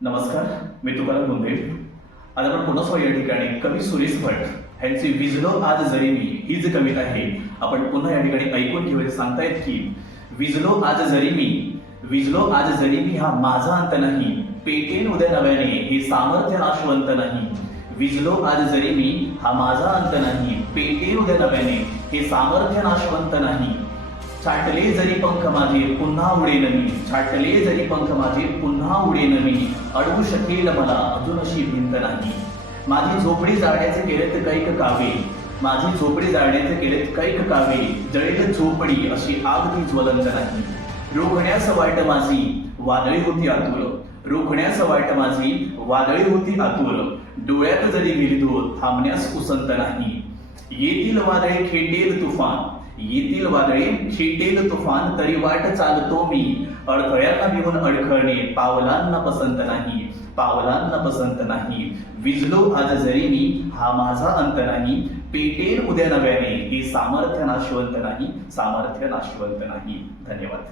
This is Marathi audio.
नमस्कार, मी तुकाराम मुंदे. आज आपण पुन्हा या ठिकाणी कवी सुरेश भट यांची विजलो आज जरी मी ही जी कविता आहे आपण पुन्हा या ठिकाणी ऐकून घेऊया. सांगतायत की विजलो आज जरी मी हा माझा अंत नाही, पेटेन उद्या नव्याने हे सामर्थ्य नाशवंत नाही. विजलो आज जरी मी हा माझा अंत नाही, पेटेन उद्या नव्याने हे सामर्थ्य नाशवंत नाही. छाटले जरी पंख माझे पुन्हा उडेन मी, छाटले जरी पंख माझे पुन्हा उडेन मी, अडवू शकेल मला अजून अशी भिंत नाही. माझी झोपडी जाळण्याचे केलेत कैक कावे, माझी झोपडी जाळण्याचे केलेत कैक कावे, जळेल झोपडी अशी आग ती ज्वलंत नाही. रोखण्यास वाट माझी वादळी होती आतुर, रोखण्यास वाट माझी वादळी होती आतुर, डोळ्यात जरी गेली धूळ थांबण्यास उसंत नाही. येतील वादळे खेटेल तुफान, येतील वादळे खेटेल तुफान, तरी वाट चालतो मी, अडथळ्यांना भिवून अडखळणे पावलांना पसंत नाही, पावलांना पसंत नाही. विजलो आज जरी मी हा माझा अंत नाही, पेटेल उद्या नव्याने हे सामर्थ्य नाशवंत नाही, सामर्थ्य नाशवंत नाही. धन्यवाद.